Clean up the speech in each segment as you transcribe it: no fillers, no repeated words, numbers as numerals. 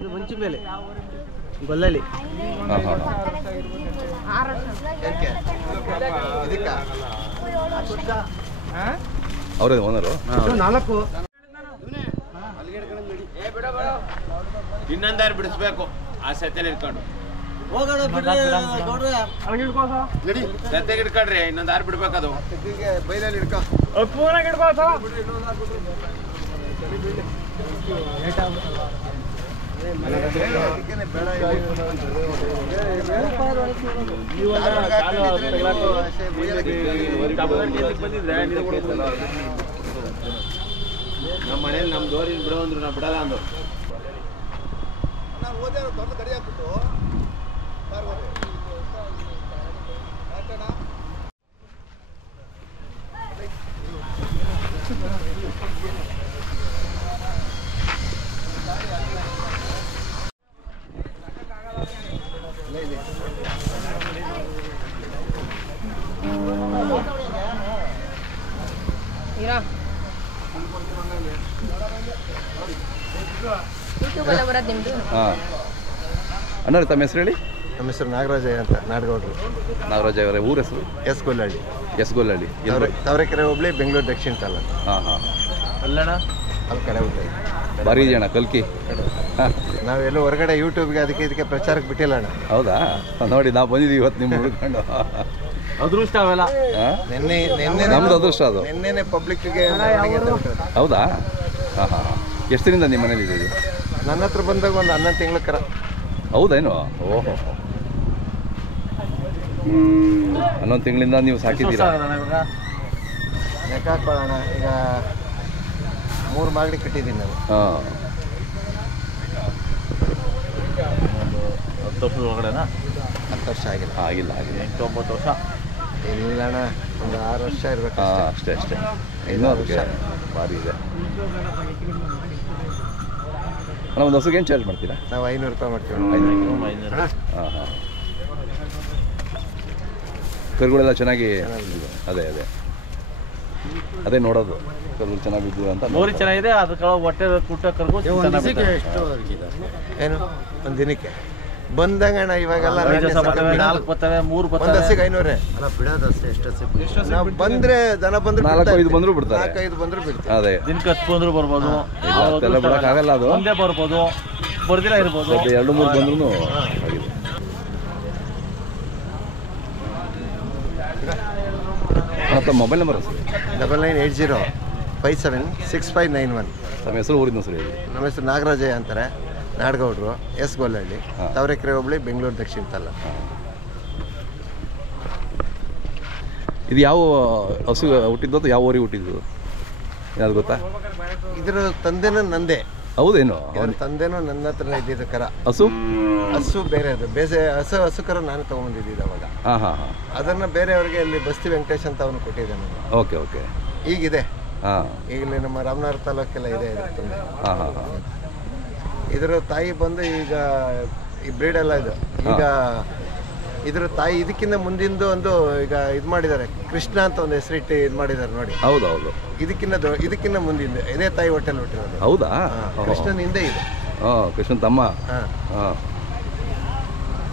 ಅದು ಮುಂಚೆ ಮೇಲೆ ಗೊಲ್ಲಳ್ಳಿ. ಹಾಂ ಹಾಂ ಅವರೇ ಓನರು. ನಾಲ್ಕು ಇನ್ನೊಂದಾರು ಬಿಡಿಸ್ಬೇಕು ಆ ಸತ್ಯಲ್ಲಿ ಇಟ್ಕೊಂಡು ಸತ್ಯಾಗ ಇಟ್ಕೊಳ್ರಿ ಇನ್ನೊಂದಾರು ಬಿಡ್ಬೇಕದು ಬೈಲಲ್ಲಿ ಹಿಡ್ಕೊ ನಮ್ಮ ಮನೇಲಿ ನಮ್ಮ ದೋರಿನ ಬಿಡೋ ಅಂದ್ರು ನಾ ಬಿಡಲ್ಲ ಅಂದ್ರು. ಹಾಂ ಅಣ್ಣ ತಮ್ಮ ಹೆಸರು ಹೇಳಿ. ನಮ್ಮ ಹೆಸರು ನಾಗರಾಜಯ್ಯ ಅಂತ, ನಾಡಗೌಡರು. ನಾಗರಾಜ್ ಅವರೇ ಊರ ಹೆಸರು? ಎಸ್ ಗೊಲ್ಲಹಳ್ಳಿ. ಎಸ್ ಗೊಲ್ಲಹಳ್ಳಿ. ತಾವರೆಕೆರೆ ಹೋಬಳಿ, ಬೆಂಗಳೂರು ದಕ್ಷಿಣ ತಾಲೂಕು. ಹಾಂ ಹಾಂ ಅಲ್ಲಣ್ಣ ಅಲ್ಲಿ ಕಡೆ ಹೋಗ್ತದೆ. ಭಾರಿ ಜನ ಕಲ್ಕಿ. ಹಾಂ ನಾವೆಲ್ಲೂ ಹೊರಗಡೆ ಯೂಟ್ಯೂಬ್ಗೆ ಅದಕ್ಕೆ ಇದಕ್ಕೆ ಪ್ರಚಾರಕ್ಕೆ ಬಿಟ್ಟಿಲ್ಲ ಅಣ್ಣ. ಹೌದಾ? ನೋಡಿ ನಾವು ಬಂದಿದ್ದೀವಿ ಇವತ್ತು ನಿಮ್ಮ ಹುಡ್ಕೊಂಡು. ಅದೃಷ್ಟ ಅವೆಲ್ಲ. ನಿನ್ನೆ ನಮ್ದು ಅದೃಷ್ಟ ಅದು. ನಿನ್ನೆನೆ ಪಬ್ಲಿಕ್ಗೆ. ಹೌದಾ? ಹಾಂ ಹಾಂ ಹಾಂ. ಎಷ್ಟು ದಿನದಿಂದ ನಿಮ್ಮ ಮನೇಲಿ ಇದೆ ಇದು? ನನ್ನ ಹತ್ರ ಬಂದಾಗ ಒಂದು 11 ತಿಂಗಳ ಕರ. ಹೌದೇನು? ಓಹೋ 11 ತಿಂಗಳಿಂದ ನೀವು ಸಾಕಿದ್ದೀರಾ? ಲೆಕ್ಕ ಹಾಕೊಳ್ಳೋಣ. ಈಗ 3 ಮಾಗಡಿ ಕಟ್ಟಿದ್ದೀನಿ ನಾನು. ಹಾಂ 10 ವರ್ಷದ ಒಳಗಡೆನಾ? 10 ವರ್ಷ ಆಗಿಲ್ಲ. ಆಗಿಲ್ಲ 8-9 ವರ್ಷ ಇಲ್ಲ ಅಣ್ಣ, ಒಂದು 6 ವರ್ಷ ಇರಬೇಕು. ಹಾಂ ಅಷ್ಟೇ ಇನ್ನೂ ಅದಕ್ಕೆ ಭಾರಿ ಇದೆ ಅಣ್ಣ. ಒಂದು ಹಸುಗೆ ಏನು ಚಾರ್ಜ್ ಮಾಡ್ತೀರಾ? ನಾವು 500 ರೂಪಾಯಿ ಮಾಡ್ತೀವಿ. 500. ಹಾಂ ಹಾಂ. ಕರುಗಳೆಲ್ಲ ಚೆನ್ನಾಗಿ ಅದೇ ನೋಡೋದು ಕರುಗಳು ಚೆನ್ನಾಗಿ ಬಿದ್ದು ಅಂತ. ಮೋರಿ ಚೆನ್ನಾಗಿದೆ, ಅದಕ್ಕೆ ಹೊಟ್ಟೆ ಕುಟ್ಟ ಕರ್ಗು ಏನು ಒಂದು ದಿನಕ್ಕೆ ಬಂದಂಗಣ್ಣ. ಇವಾಗೆಲ್ಲ 4 ಬರ್ತವೆ, 3 ಬರ್ತವೆ. 500 ನಾವು ಬಂದ್ರೆ ದನ ಬಂದ್ರೆ 4-5 ಬಂದರೂ ಬಿಡ್ತಾರೆ. 4-5 ಬಂದ್ರು ಬಿಡ್ತಾರೆ. ಅದೇ ದಿನಕ್ಕೆ 10 ಬಂದ್ರು ಬರ್ಬೋದು, ಎಲ್ಲ ಬಿಡೋಕ್ಕಾಗಲ್ಲ. ಅದು ಒಂದೇ ಬರ್ಬೋದು, ಬರ್ದಿರ ಇರ್ಬೋದು. 2-3 ಬಂದ್ರೂ ಆಗಿದೆ. ಮತ್ತು ಮೊಬೈಲ್ ನಂಬರ್ ಸರ್? 9980576591. ನಮ್ಮ ಹೆಸರು ಊರಿನ ಹೆಸರು ಹೇಳಿ. ನಮ್ಮ ಹೆಸರು ನಾಗರಾಜಯ್ಯ ಅಂತಾರೆ, ನಾಡಗೌಡರು, ಎಸ್ ಗೊಲ್ಲಹಳ್ಳಿ, ತಾವರೆಕೆರೆ ಹೋಬಳಿ, ಬೆಂಗಳೂರು ದಕ್ಷಿಣ ತಾಲೂಕು. ಇದು ಯಾವ ಹಸು ಹುಟ್ಟಿದ್ದು ಅಥವಾ ಯಾವ ಊರಿಗೆ ಹುಟ್ಟಿದ್ದು ಯಾವ್ದು ಗೊತ್ತಾ? ಇದ್ರ ತಂದೆನೂ ನಂದೇ. ಹೌದೇನು? ಇದ್ರ ತಂದೆನೂ ನನ್ನ ಹತ್ರ ಇದ್ದಿದ್ದು ಕರ. ಹಸು ಬೇರೆ ಅದು ಹಸು ಕರ ನಾನು ತೊಗೊಂಡಿದ್ದಿದ್ದು ಅವಾಗ. ಹಾಂ ಹಾಂ ಹಾಂ. ಅದನ್ನು ಬೇರೆಯವ್ರಿಗೆ ಇಲ್ಲಿ ಬಸ್ತಿ ವೆಂಕಟೇಶ್ ಅಂತ ಅವನು ಕೊಟ್ಟಿದ್ದೆ ನಾನು. Okay okay. ಈಗಿದೆ. ಹಾಂ ಈಗಲೇ ನಮ್ಮ ರಾಮನಗರ ತಾಲೂಕೆಲ್ಲ ಇದೆ ಇದ್ರ ತಂದೆ. ಹಾಂ ಹಾಂ ಹಾಂ. ಇದ್ರ ತಾಯಿ ಬಂದು ಈಗ ಈ ಬ್ರೀಡ್ ಎಲ್ಲ ಇದು ಈಗ ಇದ್ರ ತಾಯಿ ಇದಕ್ಕಿಂತ ಮುಂದಿಂದು ಒಂದು ಈಗ ಇದು ಮಾಡಿದ್ದಾರೆ, ಕೃಷ್ಣ ಅಂತ ಒಂದು ಹೆಸರಿಟ್ಟು ಇದು ಮಾಡಿದ್ದಾರೆ ನೋಡಿ. ಹೌದೌದು. ಇದಕ್ಕಿಂತ ಮುಂದಿಂದ ಇದೇ ತಾಯಿ ಹೊಟ್ಟೆಲ್ಲಿ ಹುಟ್ಟಿರೋದು. ಹೌದಾ? ಕೃಷ್ಣನ ಹಿಂದೆ ಇದೆ. ಹಾಂ ಕೃಷ್ಣನ್ ತಮ್ಮ. ಹಾಂ ಹಾಂ.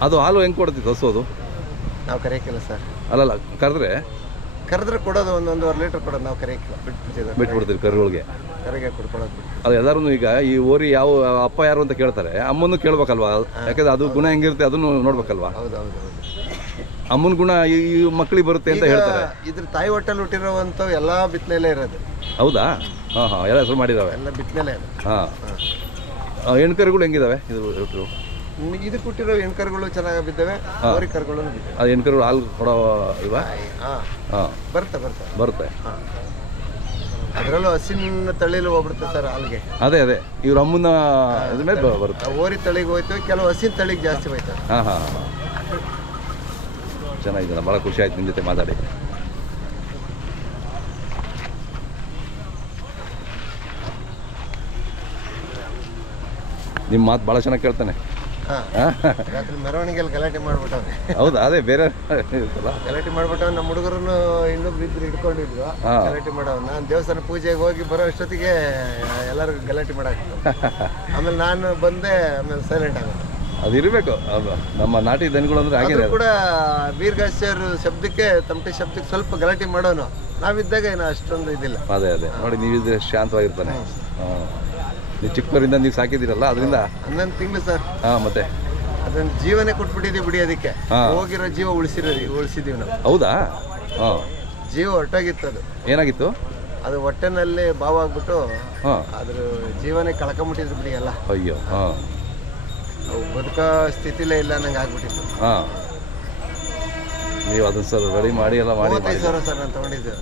ಅದು ಹಾಲು ಹೆಂಗೆ ಕೊಡ್ತಿತ್ತು ಹಸು? ಅದು ನಾವು ಕರೆಯಕ್ಕಿಲ್ಲ ಸರ್. ಅಲ್ಲಲ್ಲ ಕರೆದ್ರೆ ಕೊಡೋದು 1-1.5 ಲೀಟರ್ ಕೊಡೋದು. ನಾವು ಕರೆಯಕ್ಕಿಲ್ಲ, ಬಿಟ್ಬಿಡ್ತೀವಿ ಕರುಗಳಿಗೆ. ಕರೆಗೆ ಕೊಡ್ಕೊಡೋದು ಬಿಟ್ಟು. ಅದು ಎಲ್ಲರೂ ಈಗ ಈ ಓರಿ ಯಾವ ಅಪ್ಪ ಯಾರು ಅಂತ ಕೇಳ್ತಾರೆ, ಅಮ್ಮನ್ನು ಕೇಳ್ಬೇಕಲ್ವಾ? ಯಾಕಂದ್ರೆ ಅದು ಗುಣ ಹೆಂಗಿರುತ್ತೆ ಅದನ್ನು ನೋಡ್ಬೇಕಲ್ವಾ? ಹೌದೌದು. ಅಮ್ಮನ ಗುಣ ಈ ಮಕ್ಕಳಿಗೆ ಬರುತ್ತೆ ಅಂತ ಹೇಳ್ತಾರೆ. ಇದ್ರ ತಾಯಿ ಹೊಟ್ಟೆಲ್ಲಿ ಹುಟ್ಟಿರೋವಂಥ ಎಲ್ಲ ಬಿತ್ತನೆಲ್ಲೇ ಇರೋದು. ಹೌದಾ? ಹಾಂ ಹಾಂ. ಎಲ್ಲ ಹೆಸರು ಮಾಡಿದ್ದಾವೆ. ಎಲ್ಲ ಬಿತ್ತನೆಲೇ. ಹಾಂ. ಹೆಣ್ಕರುಗಳು ಹೆಂಗಿದಾವೆ? ಇದಕ್ಕೆ ಹುಟ್ಟಿರೋ ಹೆಣ್ಕರುಗಳು ಚೆನ್ನಾಗಿ ಬಿದ್ದಾವೆ, ಹೋರಿ ಕರುಗಳು ಬಿದ್ದಾವೆ. ಅದು ಹೆಣ್ಕರುಗಳು ಹಾಲು ಕೊಡೋ ಇಲ್ವಾ? ಹಾಂ ಹಾಂ ಬರುತ್ತೆ. ಹಾಂ. ಅದರಲ್ಲೂ ಹಸಿನ ತಳಿಲು ಹೋಗ್ಬಿಡುತ್ತೆ ಸರ್ ಹಾಲಿಗೆ. ಅದೇ ಇವ್ರ ಅಮ್ಮನ ಇದ್ರ ಮೇಲೆ ಬರುತ್ತೆ. ಹೋರಿ ತಳಿಗೆ ಹೋಯ್ತವೆ, ಕೆಲವು ಹಸಿನ ತಳಿಗೆ ಜಾಸ್ತಿ ಹೋಯ್ತವೆ. ಹಾಂ ಹಾಂ ಹಾಂ. ಚೆನ್ನಾಗಿದೆ, ಭಾಳ ಖುಷಿ ಆಯ್ತು ನಿಮ್ಮ ಜೊತೆ ಮಾತಾಡಿ. ನಿಮ್ಮ ಮಾತು ಭಾಳ ಚೆನ್ನಾಗಿ ಕೇಳ್ತಾನೆ. ರಾತ್ರಿ ಮೆರವಣಿಗೆಯಲ್ಲಿ ಗಲಾಟೆ ಮಾಡ್ಬಿಟ್ಟವ್ರೆ. ಹೌದಾ? ಅದೇ ಬೇರೆ ಇರ್ತಲ್ಲ. ಗಲಾಟೆ ಮಾಡ್ಬಿಟ್ಟವ್. ನಮ್ಮ ಹುಡುಗರನ್ನು ಇನ್ನೊಬ್ರು ಇದ್ರು ಹಿಡ್ಕೊಂಡಿದ್ರು ಗಲಾಟೆ ಮಾಡವ್. ನಾನು ದೇವಸ್ಥಾನ ಪೂಜೆಗೆ ಹೋಗಿ ಬರೋ ಅಷ್ಟೊತ್ತಿಗೆ ಎಲ್ಲರಿಗೂ ಗಲಾಟೆ ಮಾಡಾಕ್ತು. ಆಮೇಲೆ ನಾನು ಬಂದೆ, ಆಮೇಲೆ ಸೈಲೆಂಟ್ ಆಗೋದು. ಅದು ಇರಬೇಕು. ಅದು ನಮ್ಮ ನಾಟಿ ದನಗಳು ಅಂದ್ರೆ ಹಾಗೆ ಕೂಡ ವೀರಗಾಸರ್ ಶಬ್ದಕ್ಕೆ, ತಮಟೆ ಶಬ್ದಕ್ಕೆ ಸ್ವಲ್ಪ ಗಲಾಟೆ ಮಾಡೋನು. ನಾವಿದ್ದಾಗ ಏನು ಅಷ್ಟೊಂದು ಇದಿಲ್ಲ. ಅದೇ ನೋಡಿ, ನೀವಿದ್ರೆ ಶಾಂತವಾಗಿರ್ತಾನೆ. ನೀವು ಚಿಕ್ಕವರಿಂದ ನೀವು ಸಾಕಿದ್ದೀರಲ್ಲ, ಅದರಿಂದ 11 ತಿಂಗಳು ಸರ್. ಮತ್ತೆ ಅದನ್ನ ಜೀವನೇ ಕೊಟ್ಬಿಟ್ಟಿದ್ದೀವಿ ಬಿಡಿ. ಅದಕ್ಕೆ ಹೋಗಿರೋ ಜೀವ ಉಳಿಸಿದೀವಿ ನಾವು. ಹೌದಾ? ಜೀವ ಹೊರಟೋಗಿತ್ತು. ಅದು ಏನಾಗಿತ್ತು? ಅದು ಹೊಟ್ಟೆನಲ್ಲಿ ಬಾವು ಆಗ್ಬಿಟ್ಟು ಅದ್ರ ಜೀವನೇ ಕಳ್ಕೊಂಬಿಟ್ಟಿದ್ರು ಬಿಡಿ ಎಲ್ಲ. ಅಯ್ಯೋ. ಅವು ಬದುಕೋ ಸ್ಥಿತಿಲೇ ಇಲ್ಲ ನಂಗೆ ಆಗ್ಬಿಟ್ಟಿತ್ತು. ನೀವು ಅದನ್ನ ಸರ್ ರೆಡಿ ಮಾಡಿ ಎಲ್ಲ ಮಾಡಿ 35,000 ಸರ್ ನಾನು ತಗೊಂಡಿದ್ದು.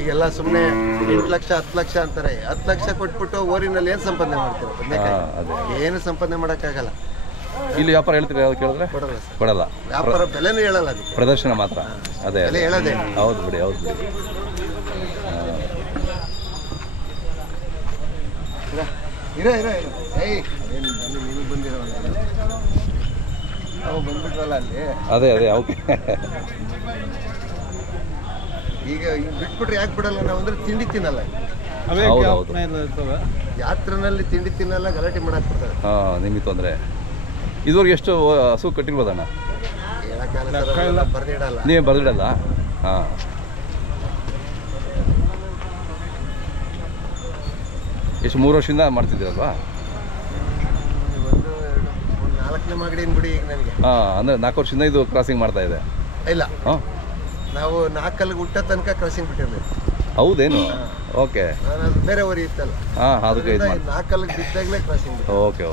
ಈಗೆಲ್ಲ ಸುಮ್ಮನೆ 8 ಲಕ್ಷ 10 ಲಕ್ಷ ಅಂತಾರೆ. 10 ಲಕ್ಷ ಕೊಟ್ಬಿಟ್ಟು ಓರಿನಲ್ಲಿ ಏನು ಸಂಪಾದನೆ ಮಾಡ್ತೀರ? ಬದನೆಕಾಯಿ ಏನು ಸಂಪಾದನೆ ಮಾಡೋಕ್ಕಾಗಲ್ಲ. ಇಲ್ಲಿ ವ್ಯಾಪಾರ ಹೇಳ್ತೀರಿ? ಯಾವ್ದು ಕೇಳಿದ್ರೆ ಕೊಡಲ್ಲ ಸರ್. ಕೊಡಲ್ಲ. ವ್ಯಾಪಾರ ಬೆಲೆನೂ ಹೇಳಲ್ಲ, ಅದಕ್ಕೆ ಪ್ರದರ್ಶನ ಮಾತ್ರ. ಅದೇ ಬೆಲೆ ಹೇಳೋದೇ. ಹೌದು ಬಿಡಿ, ಹೌದು ಬಿಡಿ. ಇರೋ ಏಯ್ ಏನು ನೀವು ಬಂದಿರೋ ನಾವು ಬಂದ್ಬಿಟ್ವಲ್ಲ ಅಲ್ಲಿ. ಅದೇ ಓಕೆ. ಈಗ ಬಿಟ್ಬಿಟ್ರೆ ಯಾಕೆ ಬಿಡಲ್ಲ ನಾವು ಅಂದ್ರೆ ತಿಂಡಿ ತಿನ್ನಲ್ಲ. ಯಾತ್ರೆನಲ್ಲಿ ತಿಂಡಿ ತಿನ್ನಲ್ಲ, ಗಲಾಟೆ ಮಾಡಕ್ ಬಿಡ್ತಾರೆ. ನಿಮಗೆ ತೊಂದರೆ. ಇದುವರೆಗೆ ಎಷ್ಟು ಹಸು ಕಟ್ಟಿರ್ಬೋದಣ್ಣ? ಹೇಳಕ್ಕಾಗಲ್ಲ, ಬರ್ದಿಡಲ್ಲ. ನೀವೇ ಬರ್ದಿಡಲ್ಲ? ಎಷ್ಟು 3 ವರ್ಷದಿಂದ ಮಾಡ್ತಿದ್ದೀರಲ್ವಾ? 4ನೇ ಮಾಗಡಿನ ಬಿಡಿ ಈಗ ನನಗೆ. ಅಂದರೆ 4 ವರ್ಷದಿಂದ ಇದು ಕ್ರಾಸಿಂಗ್ ಮಾಡ್ತಾ ಇದೆ? ಇಲ್ಲ, ನಾವು 4 ಹುಟ್ಟ ತನಕ ಕ್ರಾಸಿಂಗ್ ಬಿಟ್ಟಿರ್ಬೇಕು. ಹೌದೇನು? ಓಕೆ. ಬೇರೆ ಊರಿ ಇತ್ತಲ್ಲ, ಅದಕ್ಕೆ 4 ಬಿದ್ದಾಗಲೇ ಕ್ರಾಸಿಂಗ್. ಓಕೆ.